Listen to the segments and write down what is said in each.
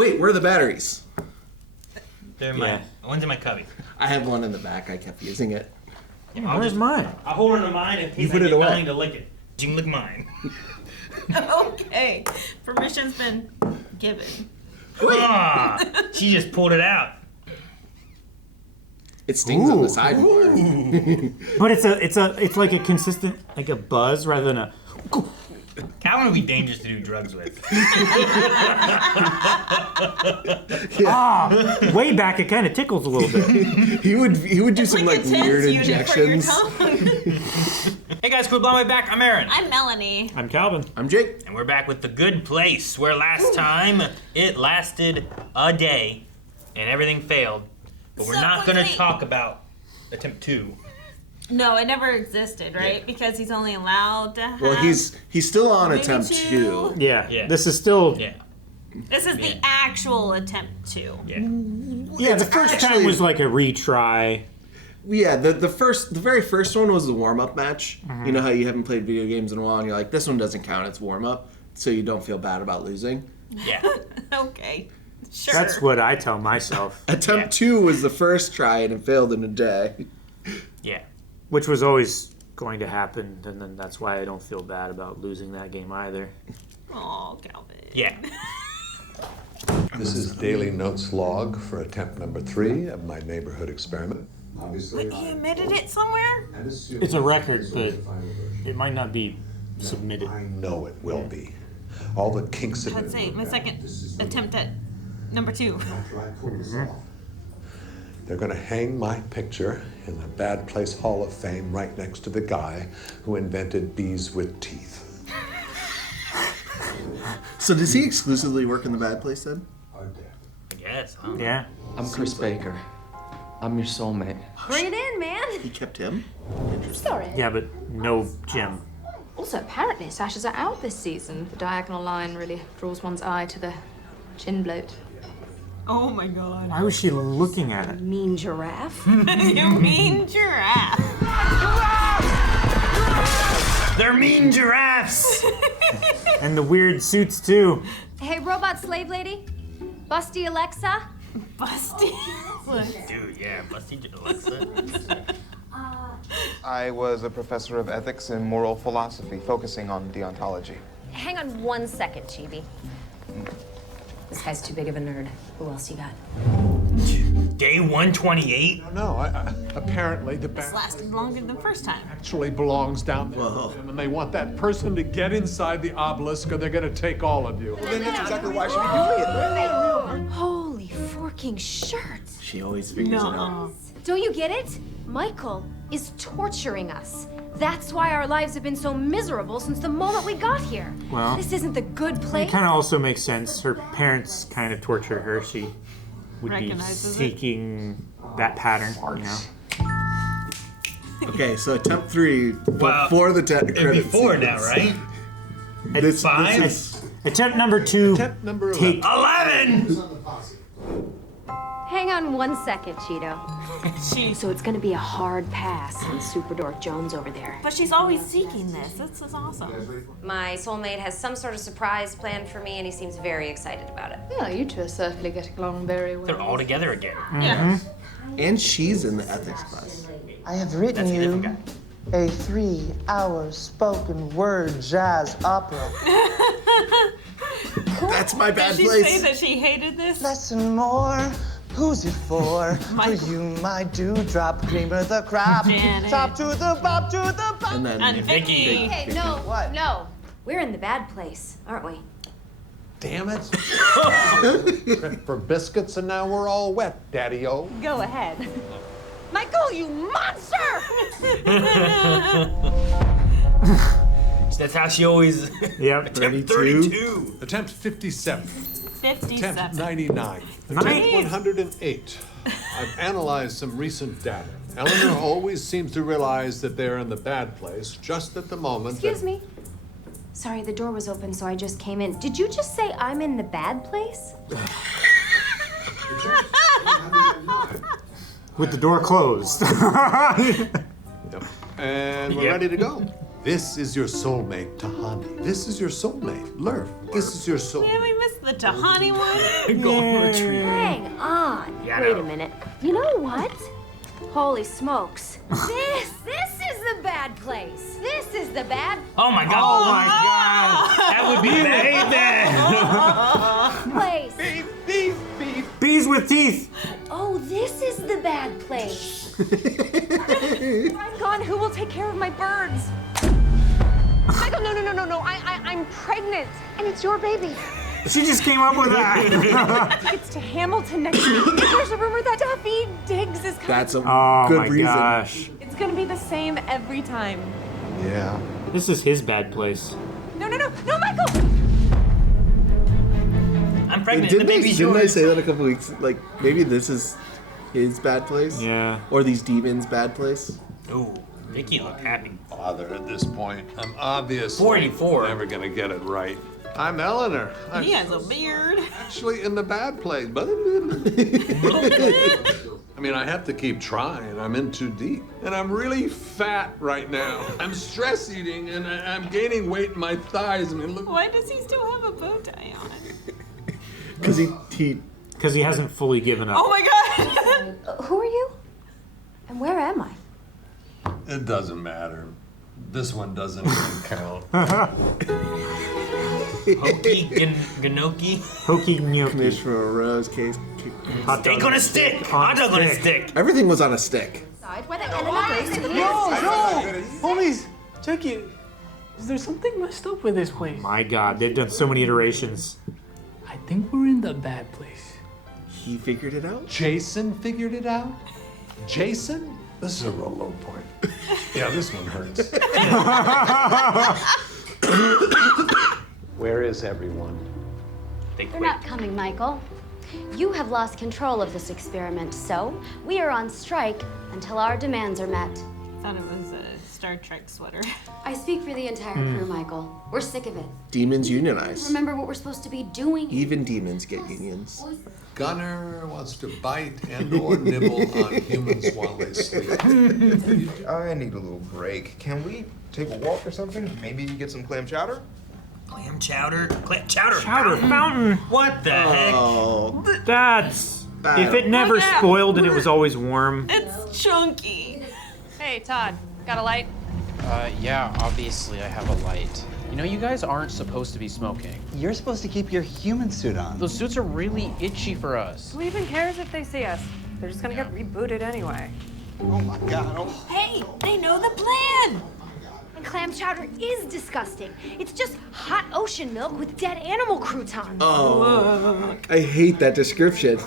Wait, where are the batteries? They're mine. One's in my cubby. I have one in the back. I kept using it. Yeah, where's mine? I'll hold it in mine in case You put I it get away. Melanie to lick it. You can lick mine. Okay. Permission's been given. Ah, she just pulled it out. It stings on the sidebar. But it's like a consistent, like a buzz rather than a. Calvin would be dangerous to do drugs with. Way back, it kind of tickles a little bit. He would do some like weird injections. Hey guys, cool, blow my back. I'm Aaron. I'm Melanie. I'm Calvin. I'm Jake. And we're back with The Good Place, where last time it lasted a day and everything failed. But we're not going to talk about attempt 2. No, it never existed, right? Yeah. Because he's only allowed to have... Well, he's still on maybe attempt 2. Yeah. This is still. Yeah. This is the actual attempt 2. Yeah. The first time was like a retry. Yeah, the very first one was the warm-up match. Mm-hmm. You know how you haven't played video games in a while and you're like, this one doesn't count, it's warm-up, so you don't feel bad about losing. Yeah. Okay. Sure. That's what I tell myself. Attempt 2 was the first try and it failed in a day. Yeah. Which was always going to happen, and then that's why I don't feel bad about losing that game either. Oh, Calvin. Yeah. This is Daily Notes log for attempt number 3 of my neighborhood experiment. Obviously, Wait, he admitted it somewhere? It's a record, but it might not be submitted. I know it will be. All the kinks have I'd say my second attempt at number 2. They're going to hang my picture in the Bad Place Hall of Fame right next to the guy who invented bees with teeth. So does he exclusively work in the bad place then? I guess, huh? Yeah. I'm Chris Baker. I'm your soulmate. Bring it in, man. He kept him? Sorry. Yeah, but no Jim. Also, apparently sashes are out this season. The diagonal line really draws one's eye to the chin bloat. Oh my god. Why was she looking at it? Mean giraffe. You mean giraffe. They're mean giraffes! And the weird suits, too. Hey, robot slave lady. Busty Alexa. Busty. Dude, yeah, Busty Alexa. I was a professor of ethics and moral philosophy, focusing on deontology. Hang on 1 second, Chibi. This guy's too big of a nerd. Who else you got? Day 128? No, apparently the This lasted longer than first time. actually belongs down there. And they want that person to get inside the obelisk or they're going to take all of you. Then that's exactly why she'd be doing it. Holy forking shirt. She always figures it out. Don't you get it? Michael is torturing us. That's why our lives have been so miserable since the moment we got here. Well, this isn't the good place. It kind of also makes sense. Her parents kind of torture her. She would be Recognizes seeking that pattern, you know? Okay, so attempt 3 Well, before the credits. Before now, right? This 5? is Attempt number 2. Attempt number 11. Take 11! Hang on 1 second, Cheeto. She. So it's gonna be a hard pass on Super Dork Jones over there. But she's always seeking this. This is awesome. My soulmate has some sort of surprise planned for me, and he seems very excited about it. Yeah, you two are certainly getting along very well. They're all together again. Yeah. and she's in the ethics class. I have written That's a different you guy. a 3-hour spoken word jazz opera. That's my bad Did she place. say that she hated this? Lesson more. Who's it for? Michael. For you, my dewdrop, cream of the crop. Janet. Top to the bop to the bop. And then And Vicky. Okay, no, What? no. We're in the bad place, aren't we? Damn it. For biscuits and now we're all wet, Daddy-O. Go ahead. Michael, you monster! That's how she always... Yep. Attempt 32. Attempt 57. 57. Attempt 99. Attempt 108. I've analyzed some recent data. Eleanor always seems to realize that they're in the bad place just at the moment. Excuse me. Sorry, the door was open, so I just came in. Did you just say I'm in the bad place? With the door closed. Yep. And we're ready to go. This is your soulmate, Tahani. This is your soulmate, Lerf. This is your soulmate. Yeah, we missed the Tahani one? Golden retriever. Hang on. Yeah, I Wait know. a minute. You know what? Holy smokes. This is the bad place. This is the bad Oh my god. Oh my god. That would be bad. place. Bees with teeth. Oh, this is the bad place. I'm gone. Who will take care of my birds? Michael, no. I'm pregnant, and it's your baby. She just came up with that. Tickets to Hamilton next week. There's a rumor that Duffy Diggs is coming. That's a Oh good my reason. gosh. It's gonna be the same every time. Yeah. This is his bad place. No, Michael! I'm pregnant. Didn't The I, baby's didn't I yours. say that a couple weeks? Like, maybe this is his bad place? Yeah. Or these demons' bad place? Ooh, Vicky looked happy. Father, at this point, I'm obviously 44. never gonna get it right. I'm Eleanor. I'm He has a beard. actually in the bad place. I mean, I have to keep trying. I'm in too deep. And I'm really fat right now. I'm stress eating and I'm gaining weight in my thighs. I mean, look. Why does he still have a bow tie on? Because he Because he hasn't fully given up. Oh my god! Who are you? And where am I? It doesn't matter. This one doesn't even count. Hokey Ganoki. Hokey gnocchi. Commissioner Rose case. Hot Steak dog on a stick. Hot dog on a stick. Everything was on a stick. Side where the enemy goes to the Homies, check it. Is there something messed up with this place? My god, they've done so many iterations. I think we're in the bad place. He figured it out? Jason figured it out? Jason? This is a real low point. Yeah, this one hurts. Where is everyone? They're not coming, Michael. You have lost control of this experiment, so we are on strike until our demands are met. Thought it was a Star Trek sweater. I speak for the entire crew, Michael. We're sick of it. Demons unionize. Remember what we're supposed to be doing. Even demons get unions. Gunner wants to bite and or nibble on humans while they sleep. I need a little break. Can we take a walk or something? Maybe get some clam chowder? Clam chowder? Chowder Chowder fountain. What the heck? Oh, That's... If it never Look out. spoiled and it was always warm. It's chunky. Hey, Todd, got a light? Yeah, obviously I have a light. You know, you guys aren't supposed to be smoking. You're supposed to keep your human suit on. Those suits are really itchy for us. Who even cares if they see us? They're just gonna get rebooted anyway. Oh my god. Oh. Hey, they know the plan. And clam chowder is disgusting. It's just hot ocean milk with dead animal croutons. oh. I hate that description. I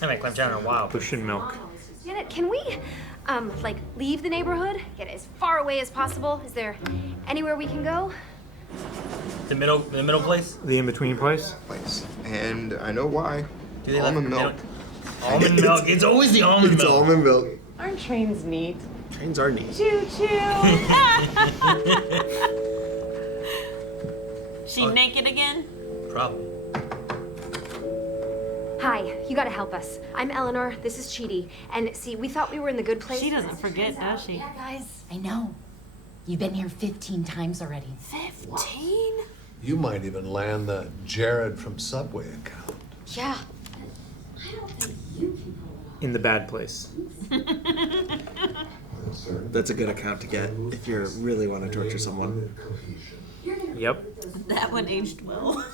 haven't had clam chowder in a while. Ocean milk. Janet, can we, like, leave the neighborhood? Get as far away as possible? Is there anywhere we can go? The middle place? The in-between place? And I know why. Do they Almond they milk. don't- Almond milk. It's always the almond It's milk. almond milk. Aren't trains neat? Trains are neat. Choo-choo! She naked again? Probably. Hi, you gotta help us. I'm Eleanor, this is Chidi. And see, we thought we were in the good place. She doesn't forget, does she? Yeah, guys, I know. You've been here 15 times already. 15? You might even land the Jared from Subway account. Yeah. In the bad place. That's a good account to get if you really want to torture someone. Yep. That one aged well.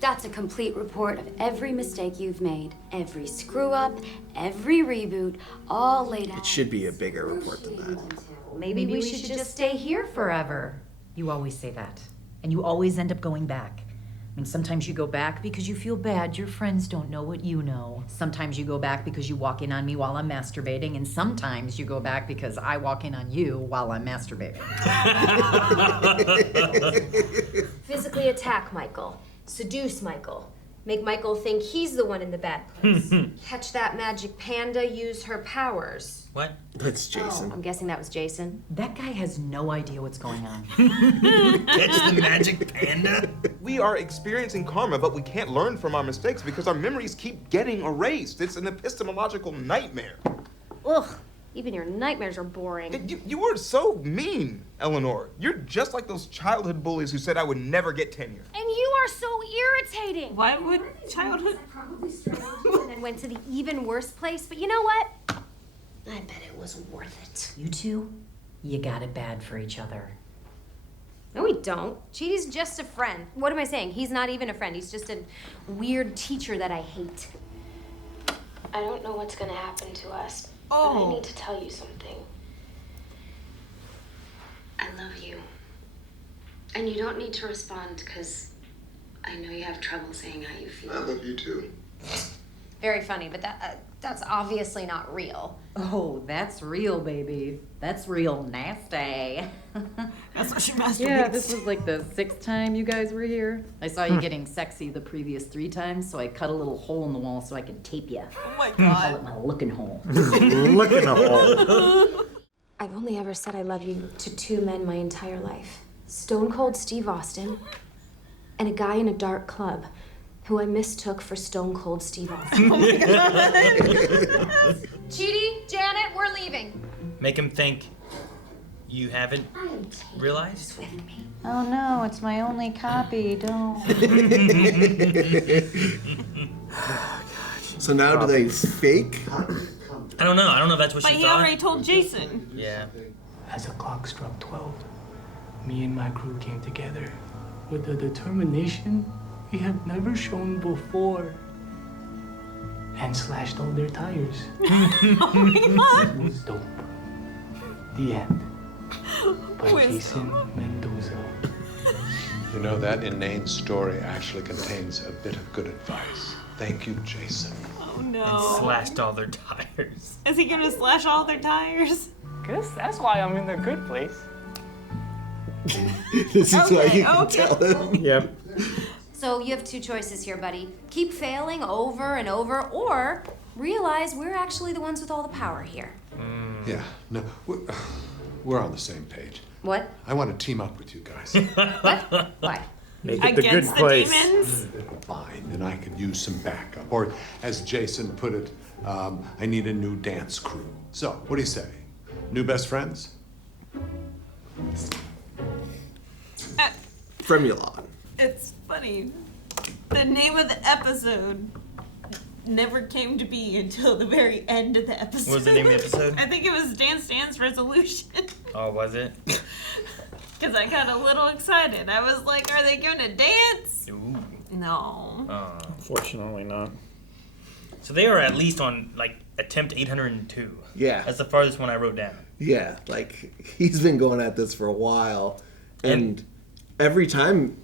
That's a complete report of every mistake you've made. Every screw up, every reboot, all laid out. It should be a bigger report than that. Maybe we should just stay here forever. You always say that. And you always end up going back. I mean, sometimes you go back because you feel bad your friends don't know what you know. Sometimes you go back because you walk in on me while I'm masturbating, and sometimes you go back because I walk in on you while I'm masturbating. Physically attack Michael. Seduce Michael. Make Michael think he's the one in the bad place. Catch that magic panda, use her powers. What? That's Jason. I'm guessing that was Jason. That guy has no idea what's going on. Catch the magic panda? We are experiencing karma, but we can't learn from our mistakes because our memories keep getting erased. It's an epistemological nightmare. Ugh, Even your nightmares are boring. You were so mean, Eleanor. You're just like those childhood bullies who said I would never get tenure. And you are so irritating. Why would childhood... Probably struggled and then went to the even worse place, but you know what? I bet it was worth it. You two, you got it bad for each other. No, we don't. Chidi's just a friend. What am I saying? He's not even a friend. He's just a weird teacher that I hate. I don't know what's gonna happen to us, Oh. but I need to tell you something. I love you. And you don't need to respond, because I know you have trouble saying how you feel. I love you too. Very funny, but that's obviously not real. Oh, that's real, baby. That's real nasty. That's what she masturbates. Yeah, this was like the 6th time you guys were here. I saw you getting sexy the previous 3 times, so I cut a little hole in the wall so I could tape you. Oh my Call god. it my looking hole. Looking a hole. I've only ever said I love you to 2 men my entire life. Stone Cold Steve Austin and a guy in a dark club who I mistook for Stone Cold Steve Austin. Oh my god. Chidi, Janet, we're leaving. Make him think you haven't realized. Oh no, it's my only copy. Don't. So now do they fake? I don't know. I don't know if that's what But she he thought. already told Jason. Yeah. As the clock struck 12, me and my crew came together with a determination we have never shown before and slashed all their tires. Oh my god. It was dope. The end. By Wisdom. Jason Mendoza. You know, that inane story actually contains a bit of good advice. Thank you, Jason. Oh And no. slashed all their tires. Is he gonna slash all their tires? Guess that's why I'm in the good place. This is why you can Okay. tell him. Yep. So you have 2 choices here, buddy. Keep failing over and over, or realize we're actually the ones with all the power here. Yeah, no, we're on the same page. What? I want to team up with you guys. What? Why? Make it the good Against the place. demons? Fine, and I could use some backup. Or, as Jason put it, I need a new dance crew. So, what do you say? New best friends? Fremulon. It's funny. The name of the episode never came to be until the very end of the episode. What was the name of the episode? I think it was Dance Dance Resolution. Oh, was it? Because I got a little excited. I was like, are they going to dance? Ooh. No. Unfortunately not. So they are at least on like attempt 802. Yeah. That's the farthest one I wrote down. Yeah, like he's been going at this for a while, and every time,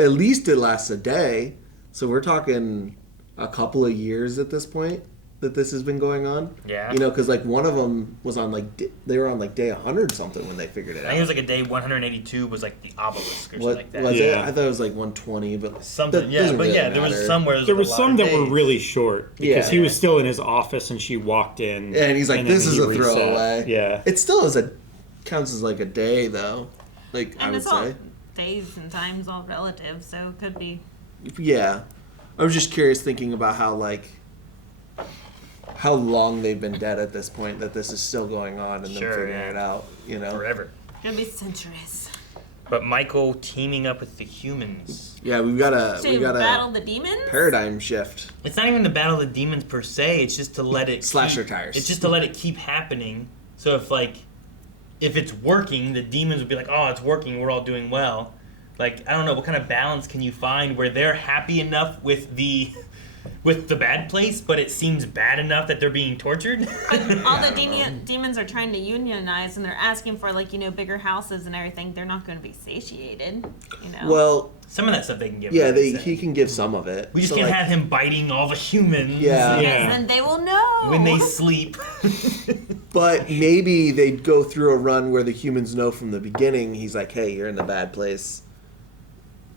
at least it lasts a day. So we're talking a couple of years at this point that this has been going on. Yeah. You know, because like one of them was on like they were on like day 100 something when they figured it I out. think it was like a day 182 was like the obelisk or something What like that. was it? I thought it was like 120, but Something, that yeah, doesn't but really yeah, there was matter. somewhere. There was a lot some of that were days. really short because Yeah. he was still in his office and she walked in. And he's like, then "This is he a reset. throwaway." Yeah. It still counts as like a day though. Like I And would it's all say. days and times all relative, so it could be. Yeah. I was just curious thinking about how long they've been dead at this point that this is still going on and Sure, them figuring yeah. it out, you know? Forever. Could be centuries. But Michael teaming up with the humans. Yeah, we got battle a the demons? paradigm shift. It's not even to battle the demons per se. It's just to let it Slash keep, their tires. It's just to let it keep happening. So if it's working, the demons would be like, "Oh, it's working. We're all doing well." Like I don't know what kind of balance can you find where they're happy enough with the bad place, but it seems bad enough that they're being tortured. All the demons are trying to unionize, and they're asking for bigger houses and everything. They're not going to be satiated, you know. Well, some of that stuff they can give. Yeah, he can give some of it. We just So, can't like, have him biting all the humans. Yeah. Because then they will know When they sleep. But maybe they'd go through a run where the humans know from the beginning. He's like, "Hey, you're in the bad place.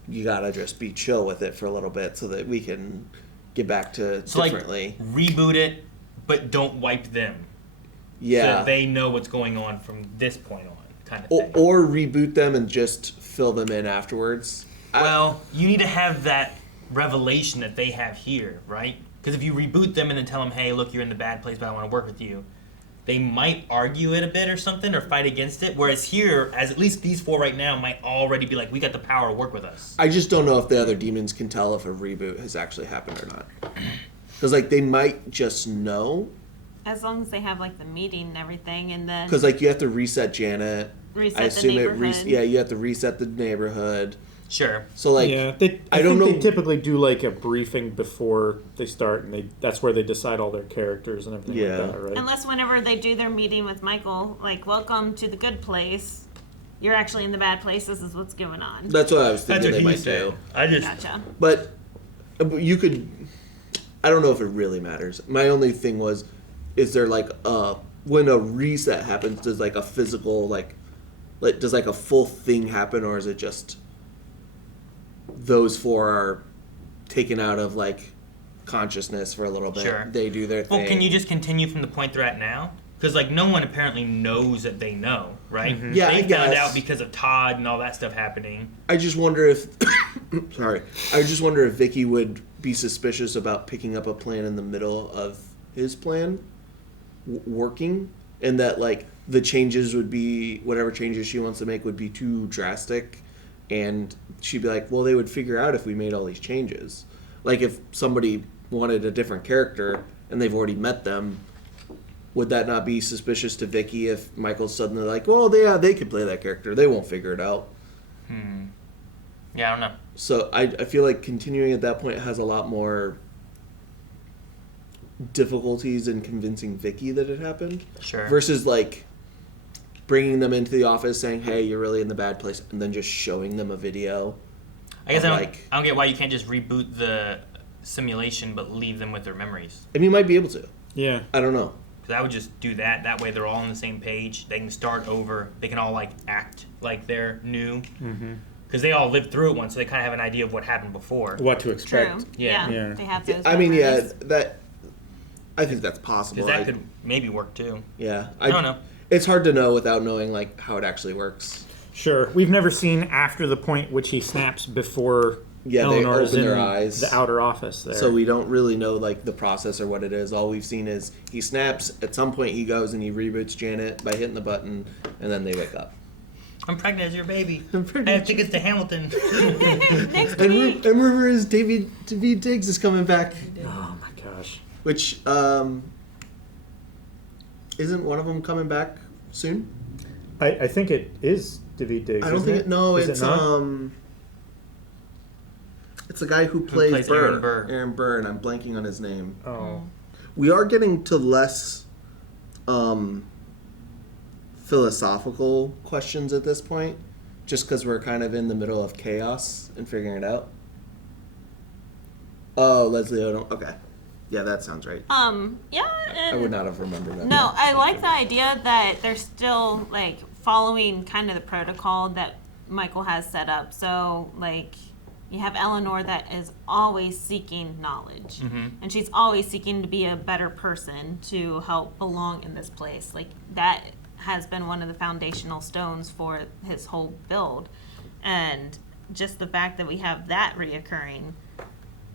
You gotta just be chill with it for a little bit, so that we can get back to differently." Like, reboot it, but don't wipe them. Yeah. So that they know what's going on from this point on, kind of thing. Or reboot them and just fill them in afterwards. Well, you need to have that revelation that they have here, right? Because if you reboot them and then tell them, "Hey, look, you're in the bad place, but I want to work with you," they might argue it a bit or something or fight against it. Whereas here, as at least these 4 right now, might already be like, we got the power to work with us. I just don't know if the other demons can tell if a reboot has actually happened or not. Because, like, they might just know. As long as they have like the meeting and everything, and then Because, like, you have to reset Janet. Reset I assume the neighborhood. you have to reset the neighborhood. Sure. So, like, I I don't think know. they typically do like a briefing before they start, and that's where they decide all their characters and everything like that, right? unless whenever they do their meeting with Michael, like, welcome to the good place. You're actually in the bad place. This is what's going on. That's what I was thinking That's what they he might said. do. I just Gotcha. But you could. I don't know if it really matters. My only thing was, is there like when a reset happens, does like a physical like does like a full thing happen, or is it just those 4 are taken out of like consciousness for a little bit? Sure. They do their thing. Well, can you just continue from the point they're at now? Because like no one apparently knows that they know, right? Mhm. Yeah, they I found guess. out because of Todd and all that stuff happening. I just wonder if sorry. I just wonder if Vicky would be suspicious about picking up a plan in the middle of his plan working, and that like the changes would be whatever changes she wants to make would be too drastic, and she'd be like, well, they would figure out if we made all these changes. Like if somebody wanted a different character and they've already met them, would that not be suspicious to Vicky if Michael's suddenly like, well, they could play that character, they won't figure it out? Yeah, I don't know. So I feel like continuing at that point has a lot more difficulties in convincing Vicky that it happened. Sure. Versus like bringing them into the office saying, hey, you're really in the bad place, and then just showing them a video. I guess of, I don't get why you can't just reboot the simulation but leave them with their memories. I mean, you might be able to. Yeah. I don't know. Because I would just do that. That way they're all on the same page. They can start over. They can all like act like they're new. Mm-hmm. Because they all lived through it once, so they kind of have an idea of what happened before. What to expect. True. Yeah. They have those. I mean, yeah, memories. that. I think that's possible. Because that could maybe work too. Yeah, I don't know. It's hard to know without knowing like how it actually works. Sure. We've never seen after the point which he snaps before Yeah, they Eleanor is open in their eyes. the outer office there. So we don't really know like the process or what it is. All we've seen is he snaps. At some point, he goes and he reboots Janet by hitting the button, and then they wake up. I'm pregnant as your baby. I have tickets to Hamilton. Next And, week. and rumor is David Diggs is coming back. Oh my gosh. Which isn't one of them coming back soon? I think it is David Diggs. I don't isn't think it? it. No, Is it's it not? it's the guy who plays Burr. Aaron Burr. Aaron Burr, and I'm blanking on his name. Oh. We are getting to less philosophical questions at this point, just because we're kind of in the middle of chaos and figuring it out. Oh, Leslie Odom. Okay. Yeah, that sounds right. Yeah. I would not have remembered that. No, I like the idea that they're still like following kind of the protocol that Michael has set up. So like you have Eleanor that is always seeking knowledge, and she's always seeking to be a better person to help belong in this place. Like that has been one of the foundational stones for his whole build, and just the fact that we have that reoccurring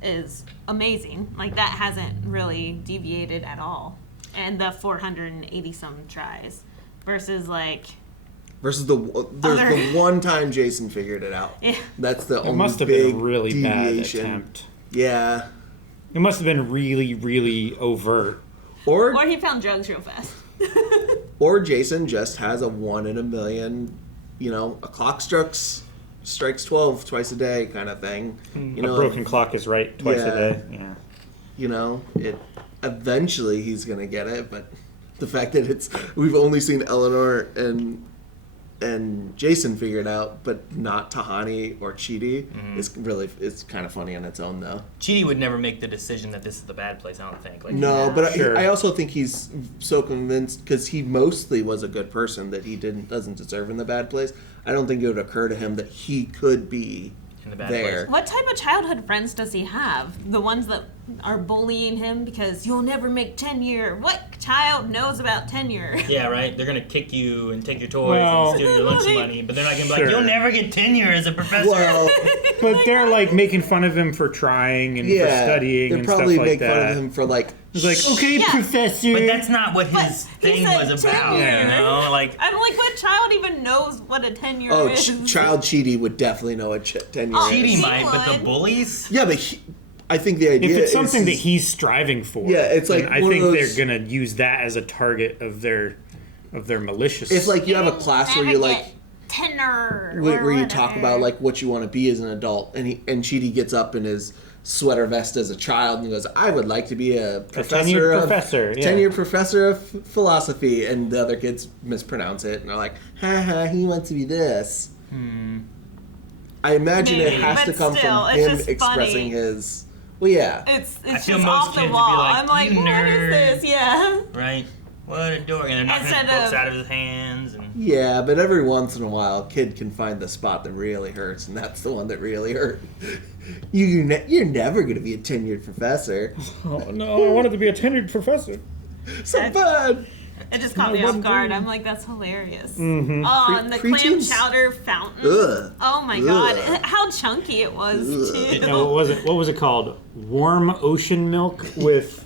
is amazing. Like that hasn't really deviated at all. And the 480 some tries versus like Versus the one time Jason figured it out. Yeah. That's the It only must have big been a really deviation. bad attempt. Yeah. It must have been really, really overt. Or he found drugs real fast. or Jason just has a 1 in a million, a clock strikes 12 twice a day kind of thing. A broken clock is right twice a day. Yeah. It eventually he's gonna get it, but the fact that we've only seen Eleanor and Jason figure it out, but not Tahani or Chidi it's kind of funny on its own though. Chidi would never make the decision that this is the bad place, I don't think. Like, No, but Sure. I also think he's so convinced because he mostly was a good person that he doesn't deserve in the bad place. I don't think it would occur to him that he could be in the bad there. place. What type of childhood friends does he have? The ones that are bullying him because you'll never make tenure. What child knows about tenure? Yeah, right. They're gonna kick you and take your toys and steal your lunch money, but they're not gonna be like, Sure. "You'll never get tenure as a professor." Well, But they're like making fun of him for trying and for studying they and probably stuff like make that. fun of him for like. It's like, okay, professor. But that's not what his thing said was about. tenure. You know, like I'm like, what child even knows what a tenure Oh, is? Child Chidi would definitely know what tenure is. Chidi might, but the bullies. Yeah, but I think the idea if it's is something that he's striving for, Yeah, it's like then I one of think those- they're gonna use that as a target of their malicious. If like you have a class where you're like tenor, where you talk about like what you want to be as an adult, and Chidi gets up in his sweater vest as a child and he goes, "I would like to be a tenured professor, yeah. tenured professor of philosophy," and the other kids mispronounce it and they're like, "Ha ha, he wants to be this." I imagine Maybe, it has to but come still, from it's him just expressing funny. his. Well, yeah. It's I feel just most off the kids would be wall. like, I'm like, "You what nerd." is this? Yeah. Right? What a dork! And they're knocking his Instead books of- out of his hands. And Yeah, but every once in a while, a kid can find the spot that really hurts, and that's the one that really hurt. You're never going to be a tenured professor. Oh no, I wanted to be a tenured professor. So bad. It just caught me off guard. I'm like, that's hilarious. Mhm. Oh, and the clam Preteens? chowder fountain. Ugh. Oh my Ugh. god, how chunky it was too. No, what was it called? Warm ocean milk with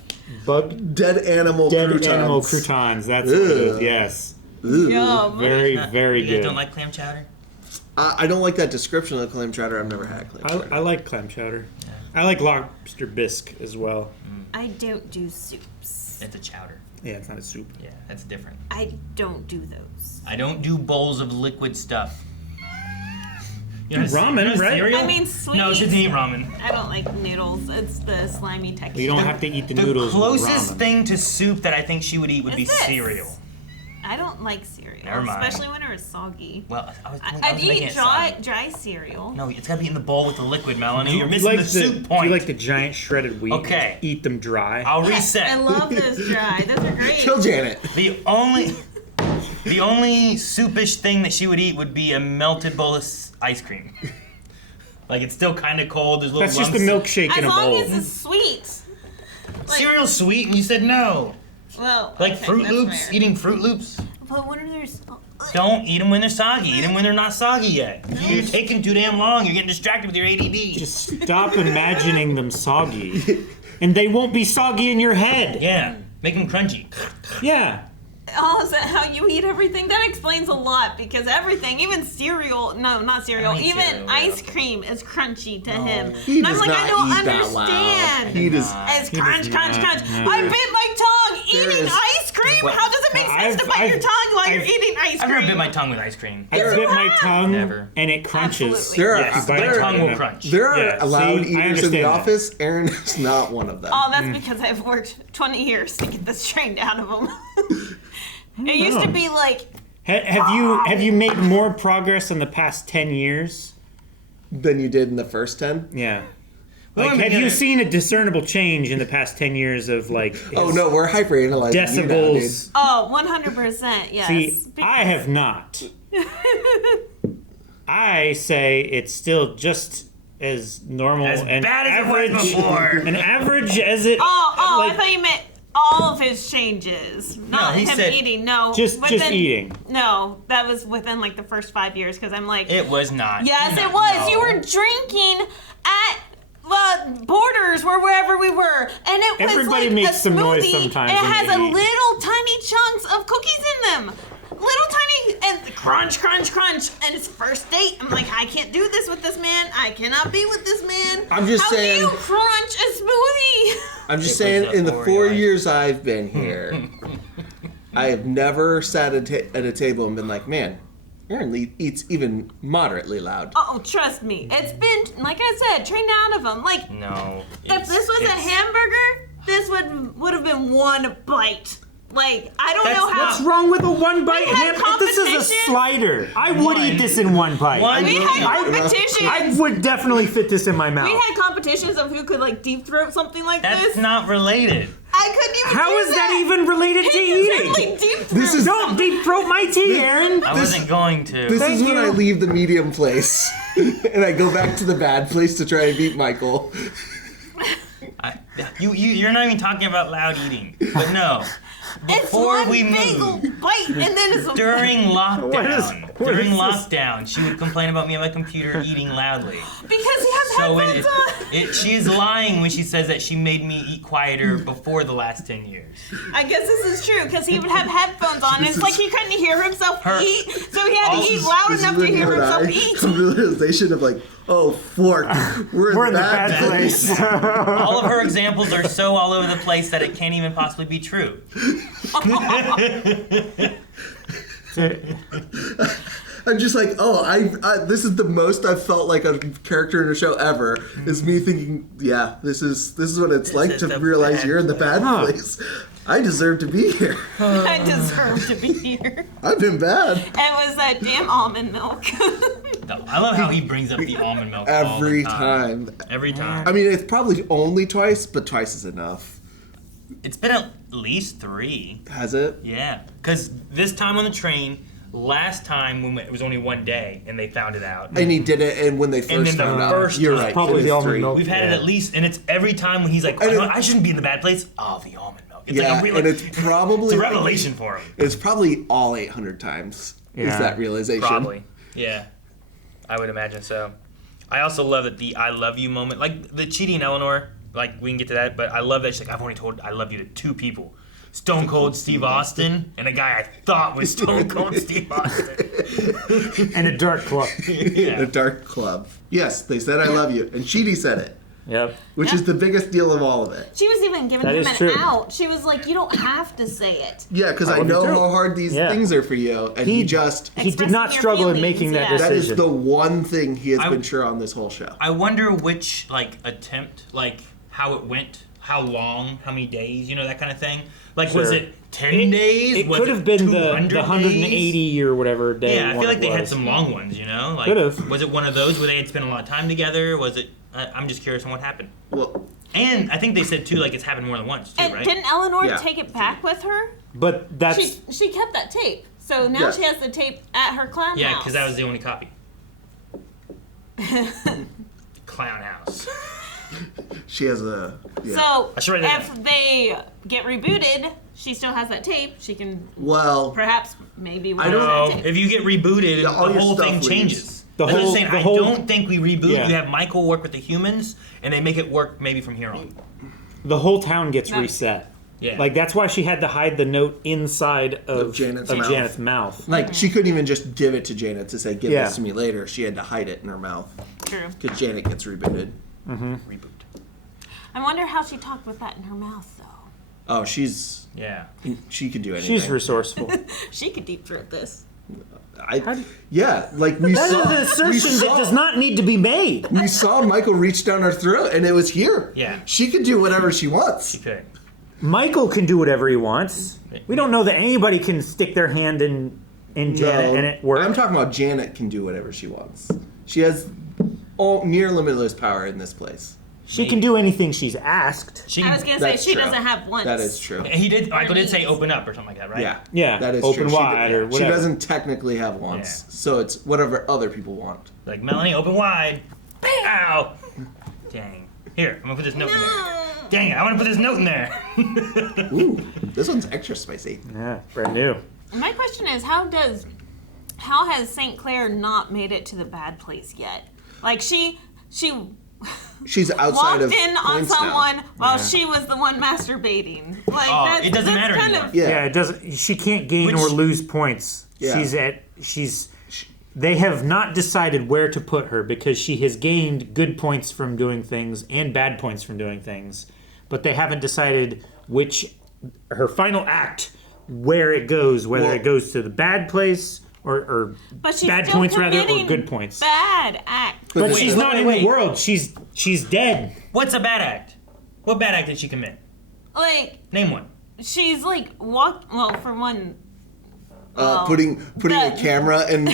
dead animal croutons. That's what it is. Ugh. Yes. Yum. Very, Not- very you guys good. don't like clam chowder? I don't like that description of clam chowder. I've never had clam chowder. I like clam chowder. I like lobster bisque as well. I don't do soups. It's a chowder. Yeah, it's not a soup. Yeah, that's different. I don't do those. I don't do bowls of liquid stuff. Ramen, right? Cereal? I mean, sweet. No, she doesn't eat ramen. I don't like noodles. It's the slimy texture. You don't have to eat the noodles. The with closest ramen. thing to soup that I think she would eat would be Is this? cereal. I don't like cereal, Never mind. especially when it's soggy. Well, I was I'd making eat it dry soggy. cereal. No, it's gotta be in the bowl with the liquid, Melanie. Do You're you missing like the soup point. Do you like the giant shredded wheat? Okay. Eat them dry. I'll reset. I love those dry. Those are great. Kill Janet. The only soupish thing that she would eat would be a melted bowl of ice cream. Like it's still kind of cold. There's little That's just lumps. a milkshake As in a long bowl. as it's sweet. Like, Cereal's sweet, and you said no. well, Like okay, Fruit that's Loops, fair. eating Fruit Loops. But when there's Don't eat them when they're soggy. Eat them when they're not soggy yet. You're taking too damn long. You're getting distracted with your ADD. Just stop imagining them soggy, and they won't be soggy in your head. Yeah, make them crunchy. Yeah. oh, is that how you eat everything? That explains a lot because everything, even cereal, no, not cereal, I eat even cereal, ice cream is crunchy to him. He and I'm does like, not I don't eat that loud. understand. He does. It's He crunch, does crunch, not, crunch. no. I bit my tongue There eating is- ice cream. What? How does it make sense to bite your tongue while you're eating ice I've cream? never bit my tongue with ice cream. I bit my tongue, Never. and it crunches. Absolutely. There are, Yes, My there, tongue will crunch. there are Yeah, loud see, I eaters in understand the that. office. Aaron is not one of them. Oh, that's because I've worked 20 years to get this trained out of them. It used to be like, Have you made more progress in the past 10 years? Than you did in the first 10? Yeah. Well, Like, I'm have you gonna- seen a discernible change in the past 10 years of like? Oh no, we're hyper-analyzing you now, dude. Decibels. oh, 100%, yes. See, I have not. I say it's still just as normal As and bad as it average, was before. an average as it. Oh, like, I thought you meant all of his changes, not he him said- eating. No, Just within- eating. No, that was within like the first 5 years because I'm like, It was not. yes, No. it was. You were drinking at Borders or wherever we were, and it was Everybody like makes a some noise smoothie, sometimes and it when has they a eat. little tiny chunks of cookies in them. Little tiny and crunch, crunch, crunch, and it's first date. I'm like, I can't do this with this man. I cannot be with this man. I'm just How saying- do you crunch a smoothie? I'm just It was saying, in the Oreo 4 ice. years I've been here, I have never sat at a table and been like, man, Aaron eats even moderately loud. Oh, trust me. It's been, like I said, trained out of him. Like, No. if this was a hamburger, this would have been one bite. Like, I don't That's know how. What's wrong with a one bite We had ham? This is a competition. slider. I would eat this in one bite. One. We had competitions. I would definitely fit this in my mouth. We had competitions of who could like deep throat something like That's this. not related. I couldn't even. How do is that even related to He can eating? certainly deep throat. This is Don't deep throat my tea, Aaron. I wasn't going to. this Thank is when you. I leave the medium place and I go back to the bad place to try and beat Michael. You're not even talking about loud eating, but no. Before we moved, bite, and then it's during lockdown, she would complain about me on my computer eating loudly. Because he has headphones on. She is lying when she says that she made me eat quieter before the last 10 years. I guess this is true because he would have headphones on. And it's like he couldn't hear himself eat, so he had to eat loud enough to hear himself eat. The realization of like, oh, fork, we're in the bad place. All of her examples are so all over the place that it can't even possibly be true. I'm just like, this is the most I've felt like a character in a show ever. Is me thinking, yeah, this is what it's like to realize you're in the bad place. I deserve to be here. I deserve to be here. I've been bad. It was that damn almond milk. I love how he brings up the almond milk Every time. Every time. I mean, it's probably only twice, but twice is enough. It's been at least 3. Has it? Yeah. Because this time on the train, last time when it was only one day and they found it out. And he did it, and when they first found out, you're right. Probably the almond milk. We've had it at least, and it's every time when he's like, I shouldn't be in the bad place. Oh, the almond milk. It's like and it's probably it's a revelation for him. It's probably all 800 times. Is that realization? Probably. Yeah. I would imagine so. I also love that the I love you moment, like the Chidi and Eleanor, like we can get to that, but I love that she's like, I've only told I love you to 2 people. Stone Cold Steve Austin and a guy I thought was Stone Cold Steve Austin. And a dark club. Yeah. A dark club. Yes, they said I love you. And Chidi said it. Yep. Which is the biggest deal of all of it. She was even giving him an out. She was like, you don't have to say it. Yeah, because I know how hard these things are for you. And he did not struggle in making that decision. That is the one thing he has been sure on this whole show. I wonder which, attempt, how it went, how long, how many days, that kind of thing. Was it 10 days? It could have been the 180 or whatever day. Yeah, I feel like they had some long ones, Could have. Was it one of those where they had spent a lot of time together? Was it... I'm just curious on what happened. Well, and I think they said too, it's happened more than once too, and right? Didn't Eleanor take it back with her? But that's she kept that tape, so now she has the tape at her clown house. Yeah, because that was the only copy. Clown house. She has a. Yeah. So if they get rebooted, she still has that tape. She can. Well, perhaps maybe. I don't know. If you get rebooted, the whole thing changes. I don't think we reboot. You have Michael work with the humans, and they make it work maybe from here on. The whole town gets reset. Yeah. That's why she had to hide the note inside of Janet's mouth. She couldn't even just give it to Janet to say, give this to me later. She had to hide it in her mouth. True. Because Janet gets rebooted. Mm-hmm. Reboot. I wonder how she talked with that in her mouth, though. Oh, she's... Yeah. She could do anything. She's resourceful. She could deep throat this. We that saw... is an assertion that does not need to be made. We saw Michael reach down her throat, and it was here. Yeah. She could do whatever she wants. She could. Michael can do whatever he wants. We don't know that anybody can stick their hand in Janet and it works. I'm talking about Janet can do whatever she wants. She has near limitless power in this place. She can do anything she's asked. I was going to say, she doesn't have once. That is true. Michael did say open up or something like that, right? Yeah. Yeah. That is open true. wide or whatever. She doesn't technically have once. So it's whatever other people want. Like, Melanie, open wide. Ow! Dang. Here, I'm going to put this note in there. Dang it, I want to put this note in there. Ooh, this one's extra spicy. Yeah, brand new. My question is, how has St. Clair not made it to the bad place yet? She's outside walked of in on points someone now. while she was the one masturbating. It doesn't matter anymore. Yeah, it doesn't. She can't gain or lose points. Yeah. They have not decided where to put her because she has gained good points from doing things and bad points from doing things, but they haven't decided her final act, where it goes, whether it goes to the bad place or bad points rather, or good points. Bad act. But she's not in the world. She's dead. What's a bad act? What bad act did she commit? Name one. She's for one. Putting a camera and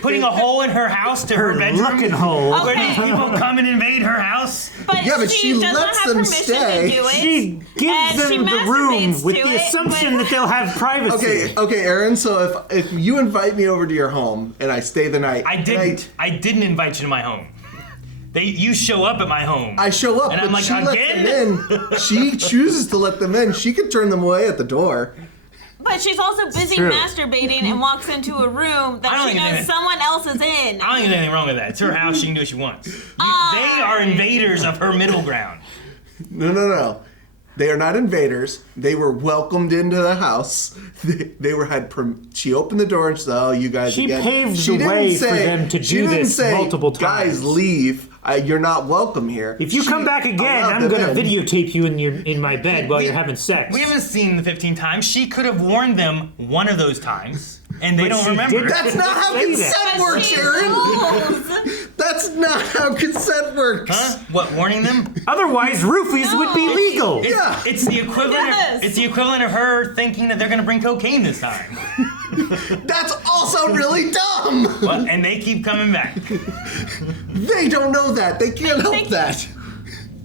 putting a hole in her house to her bedroom. Looking hole. Where these people come and invade her house. But she lets them stay. She gives them the room with the assumption that they'll have privacy. Okay, Aaron. So if you invite me over to your home and I stay the night, I didn't invite you to my home. You show up at my home. I show up, and but I'm like, she again? lets them in. She chooses to let them in. She could turn them away at the door. But she's also busy true. masturbating and walks into a room that she knows someone else is in. I don't think there's anything wrong with that. It's her house. She can do what she wants. They are invaders of her middle ground. No. They are not invaders. They were welcomed into the house. She opened the door and she said, "Oh, you guys She again." paved the way for them to do this multiple times. Guys, leave. You're not welcome here. If you come back again, I'm going to videotape you in my bed while you're having sex. We haven't seen the 15 times. She could have warned them one of those times, and they don't remember. That's not how consent works, Aaron. That's not how consent works. Huh? What, warning them? Otherwise, roofies would be legal. It's the equivalent. It's the equivalent of her thinking that they're going to bring cocaine this time. That's also really dumb. Well, and they keep coming back. They don't know that. They can't help that.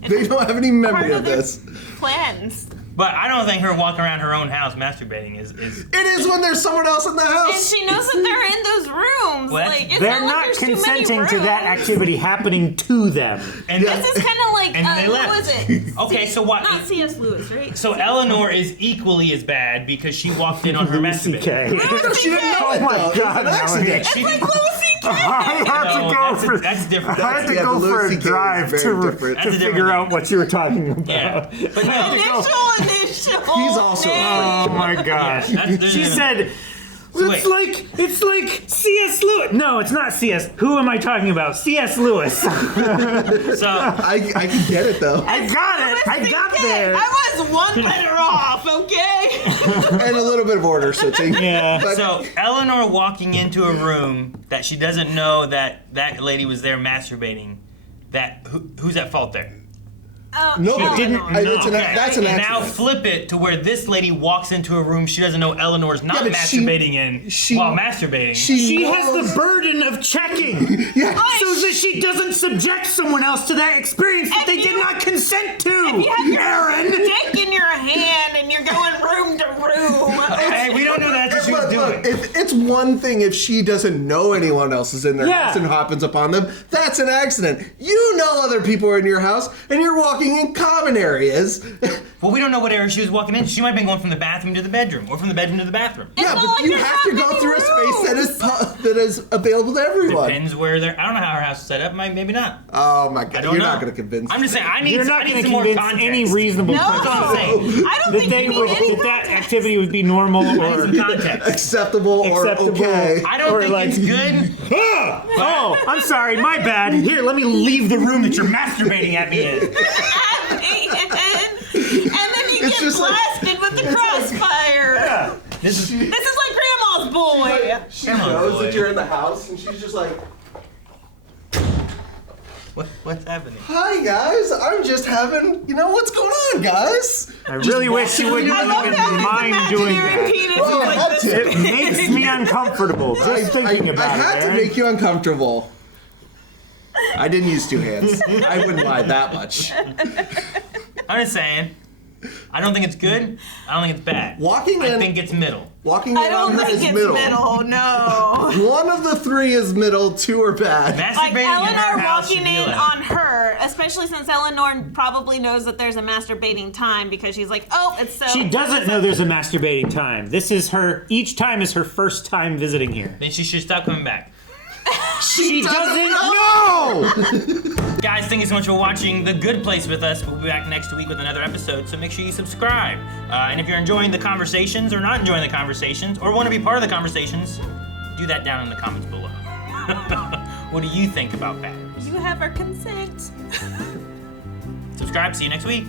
They don't have any memory of this. Plans. But I don't think her walking around her own house masturbating is. It is when there's someone else in the house. And she knows that they're in those rooms. What? Like, it's They're not, like not there's too many consenting to that rooms. activity happening to them. And This is kind of like, and they who left. was it? Okay, so what? Not C.S. Lewis, right? So Eleanor is equally as bad because she walked in on her masturbating. She didn't know it, Oh my though. God, It was an accident. She Like didn't- Louis C.K. I had to No, go that's for that's different. I had to Yeah, go the for Louis a CK is drive very to different. That's a different figure thing. out what you were talking about. Yeah, but no. Initial. He's also Oh my gosh. That's- She said, wait. it's like C.S. Lewis. No, it's not C.S. Who am I talking about? C.S. Lewis. So I can get it, though. I got it. I got there. I was one letter off, okay? And a little bit of order switching. Yeah. But So Eleanor walking into a room that she doesn't know that lady was there masturbating. Who's at fault there? nobody didn't know. That's an accident. Now flip it to where this lady walks into a room she doesn't know Eleanor's not but masturbating while masturbating. She has the burden of checking, so that she doesn't subject someone else to that experience that they did not consent to. If you have your Aaron, dick in your hand and you're going room to room. Hey, we don't know that's what she was doing. It's one thing if she doesn't know anyone else is in their house and happens upon them. That's an accident. You know other people are in your house, and you're walking in common areas. Well, we don't know what area she was walking in. She might have been going from the bathroom to the bedroom, or from the bedroom to the bathroom. Yeah, but you have to go through a space that is available to everyone. Depends where they're. I don't know how her house is set up. Maybe not. Oh my God! I don't You're know. not going to convince. I'm just saying. I need. you're not I need going to some more convince context. any reasonable No. person That's what I'm saying. I don't that think they you need would any that that activity would be normal or Some context. acceptable or okay. I don't Or think like- it's good. Oh, I'm sorry, my bad. Here, let me leave the room that you're masturbating at me in. And then you get blasted with the crossfire. This is like Grandma's boy. She knows that you're in the house, and she's just like, what's happening? "Hi guys, I'm just having, what's going on, guys?" I really wish you wouldn't even mind doing that. Well, I had to. It makes me uncomfortable just thinking about I had it. to Aaron. make you uncomfortable. I didn't use two hands. I wouldn't lie that much. I'm just saying. I don't think it's good. I don't think it's bad. Walking I in- think it's middle. Walking in I don't on her think is it's middle. no. One of the three is middle, two are bad. Like Masturbating in her Eleanor house walking should be in allowed. on her, especially since Eleanor probably knows that there's a masturbating time because she's like, oh, it's so. She doesn't know there's a masturbating time. This is each time is her first time visiting here. Then she should stop coming back. She doesn't know! Guys, thank you so much for watching The Good Place with us. We'll be back next week with another episode, so make sure you subscribe. And if you're enjoying the conversations or not enjoying the conversations or want to be part of the conversations, do that down in the comments below. What do you think about batteries? You have our consent. Subscribe. See you next week.